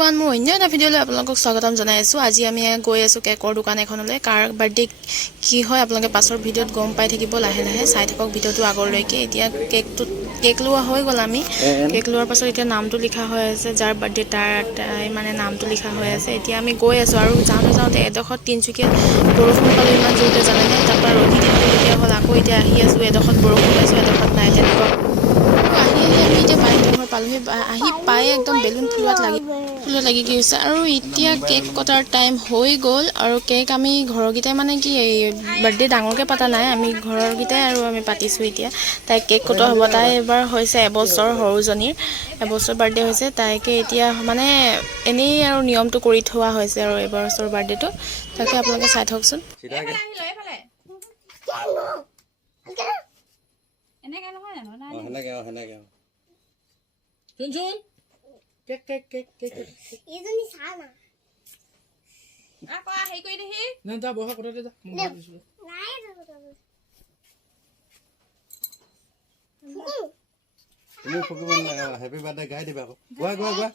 Everyone মোৰ অন্য এটা ভিডিঅ'লৈ আপোনালোকক স্বাগতম জনাই আছোঁ। আজি আমি গৈ আছোঁ কেকৰ দোকান এখনলৈ। কাৰ বাৰ্থডে কি হয় আপোনালোকে পাছৰ ভিডিঅ'ত গম পাই থাকিব। লাহে লাহে চাই থাকক ভিডিঅ'টো আগলৈকে। এতিয়া কেক লোৱা হৈ গ'ল। আমি কেক লোৱাৰ পাছত এতিয়া নামটো লিখা হৈ আছে, যাৰ বাৰ্থডে তাই মানে নামটো লিখা হৈ আছে। এতিয়া আমি গৈ আছোঁ আৰু যাওঁতে এডোখৰত তিনিচুকীয়াত বৰষুণ পালোঁ ইমান জোৰকৈ জানেনে। তাৰপৰা ৰখি থাকিবলগীয়া হ'ল। আকৌ এতিয়া আহি আছোঁ, এডোখৰত বৰষুণ পাইছোঁ, এডোখৰত নাই, তেনেকুৱা আহি আমি এতিয়া বাইদেউৰ ঘৰ পালোহি। আহি পাই একদম বেলুন ফুলোৱাত লাগি গৈছে। আৰু এতিয়া কেক কটাৰ টাইম হৈ গ'ল। আৰু কেক আমি ঘৰৰকেইটাই মানে কি এই বাৰ্থডে ডাঙৰকৈ পতা নাই, আমি ঘৰৰকেইটাই আৰু আমি পাতিছোঁ। এতিয়া তাইক কেক কটা হ'ব। তাই এবাৰ হৈছে এবছৰ, সৰুজনীৰ এবছৰ বাৰ্থডে হৈছে। তাইকে এতিয়া মানে এনেই আৰু নিয়মটো কৰি থোৱা হৈছে আৰু এবছৰ বাৰ্থডেটো। তাকে আপোনালোকে চাই থকচোন। এইজনী চা না আকৌ হেৰি কৰি দেহি না যা বহা কটাতে যা মই দিছো নাই তুমি ফকিমান হেপি বাৰ্থডে গাই দিবা আকৌ গোৱা গোৱা গোৱা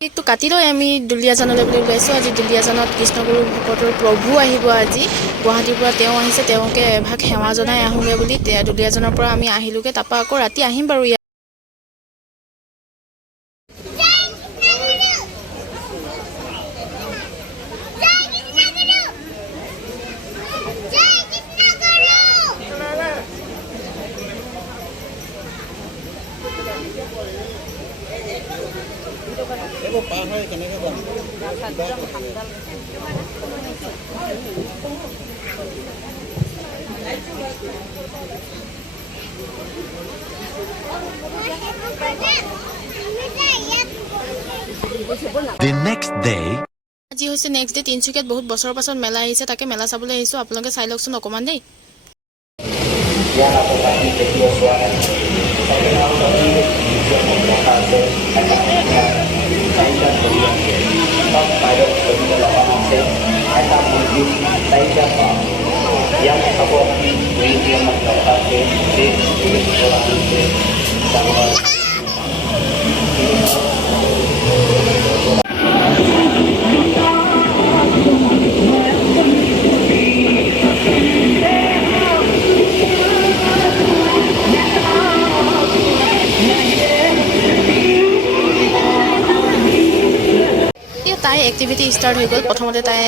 কেকটো কাটি লৈ আমি দুলীয়াজানলৈ বুলি ওলাইছোঁ। আজি দুলীয়াজানত কৃষ্ণগুৰু ভকতৰ প্ৰভু আহিব। আজি গুৱাহাটীৰ পৰা তেওঁ আহিছে, তেওঁকে এভাগ সেৱা জনাই আহোঁগৈ বুলি দুলীয়াজানৰ পৰা আমি আহিলোঁগৈ। তাৰপৰা আকৌ ৰাতি আহিম বাৰু ইয়াত। The next day. আজি হৈছে নেক্সট ডে। তিনিচুকীয়াত বহুত বছৰৰ পাছত মেলা আহিছে, তাকে মেলা চাবলৈ আহিছোঁ। আপোনালোকে চাই লওকচোন অকণমান দেই। তাই এক্টিভিটি ষ্টাৰ্ট হৈ গ'ল। প্ৰথমতে তাই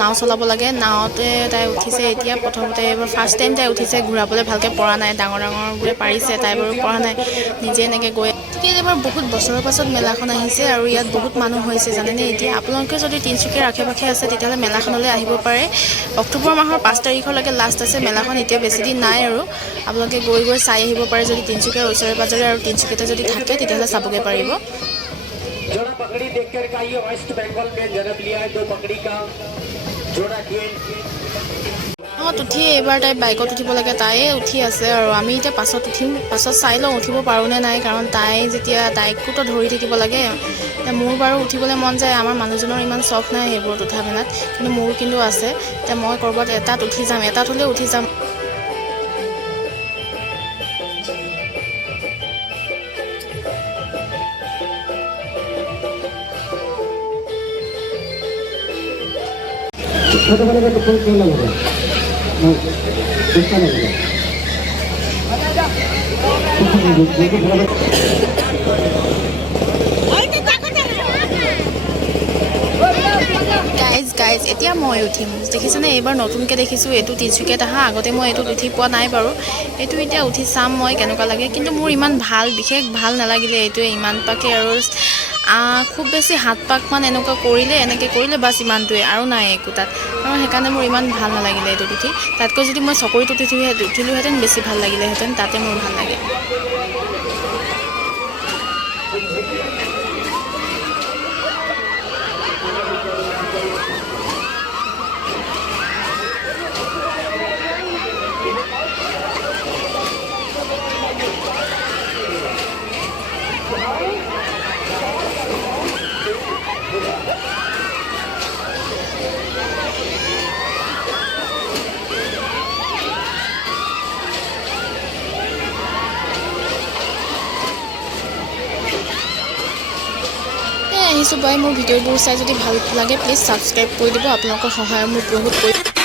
নাও চলাব লাগে, নাৱতে তাই উঠিছে। এতিয়া প্ৰথমতে এবাৰ ফাৰ্ষ্ট টাইম তাই উঠিছে, ঘূৰাবলৈ ভালকৈ পৰা নাই। ডাঙৰবোৰে পাৰিছে, তাই বাৰু পৰা নাই, নিজে এনেকৈ গৈ। গতিকে এবাৰ বহুত বছৰৰ পাছত মেলাখন আহিছে আৰু ইয়াত বহুত মানুহ হৈছে জানেনে। এতিয়া আপোনালোকে যদি তিনিচুকীয়াৰ আশে পাশে আছে তেতিয়াহ'লে মেলাখনলৈ আহিব পাৰে। অক্টোবৰ মাহৰ 5 তাৰিখলৈকে লাষ্ট আছে মেলাখন, এতিয়া বেছি দিন নাই আৰু আপোনালোকে গৈ চাই আহিব পাৰে। যদি তিনিচুকীয়াৰ ওচৰে পাঁজৰে আৰু তিনিচুকীয়াতে যদি থাকে তেতিয়াহ'লে চাবগৈ পাৰিব। जोड़ा पकड़ी देखकर का ये वेस्ट बंगाल में जन्म लिया है। दो पकड़ी का जोड़ा ट्विन উঠিয়ে এইবাৰ তাই বাইকত উঠিব লাগে, তাইয়ে উঠি আছে আৰু আমি এতিয়া পাছত উঠিম। পাছত চাই লওঁ উঠিব পাৰোঁনে নাই, কাৰণ তাই যেতিয়া তাইকোতো ধৰি থাকিব লাগে। মোৰ বাৰু উঠিবলৈ মন যায়, আমাৰ মানুহজনৰ ইমান চখ নাই সেইবোৰত উঠা মেলাত, কিন্তু মোৰ কিন্তু আছে। এতিয়া মই ক'ৰবাত এটাত উঠি যাম, এটাত হ'লেও উঠি যাম। গাইজ এতিয়া মই উঠিম, দেখিছেনে এইবাৰ নতুনকৈ দেখিছোঁ। এইটো তিনিচুকীয়াত আহা, আগতে মই এইটোত উঠি পোৱা নাই বাৰু। এইটো এতিয়া উঠি চাম মই কেনেকুৱা লাগে, কিন্তু মোৰ ইমান বিশেষ ভাল নালাগিলে এইটোৱে। ইমান পাকে আৰু খুব বেছি 7 পাকমান এনেকৈ কৰিলে বাছ ইমানটোৱে, আৰু নাই একো তাত। আৰু সেইকাৰণে মোৰ ইমান ভাল নালাগিলে এইটোত উঠি। তাতকৈ যদি মই চকৰিত উঠিলোহেঁতেন বেছি ভাল লাগিলেহেঁতেন, তাতে মোৰ ভাল লাগে। আহিছোঁ বাই মোৰ ভিডিঅ'বোৰ চাই যদি ভাল লাগে প্লিজ ছাবস্ক্ৰাইব কৰি দিব আপোনালোকৰ সহায় মোৰ বহুত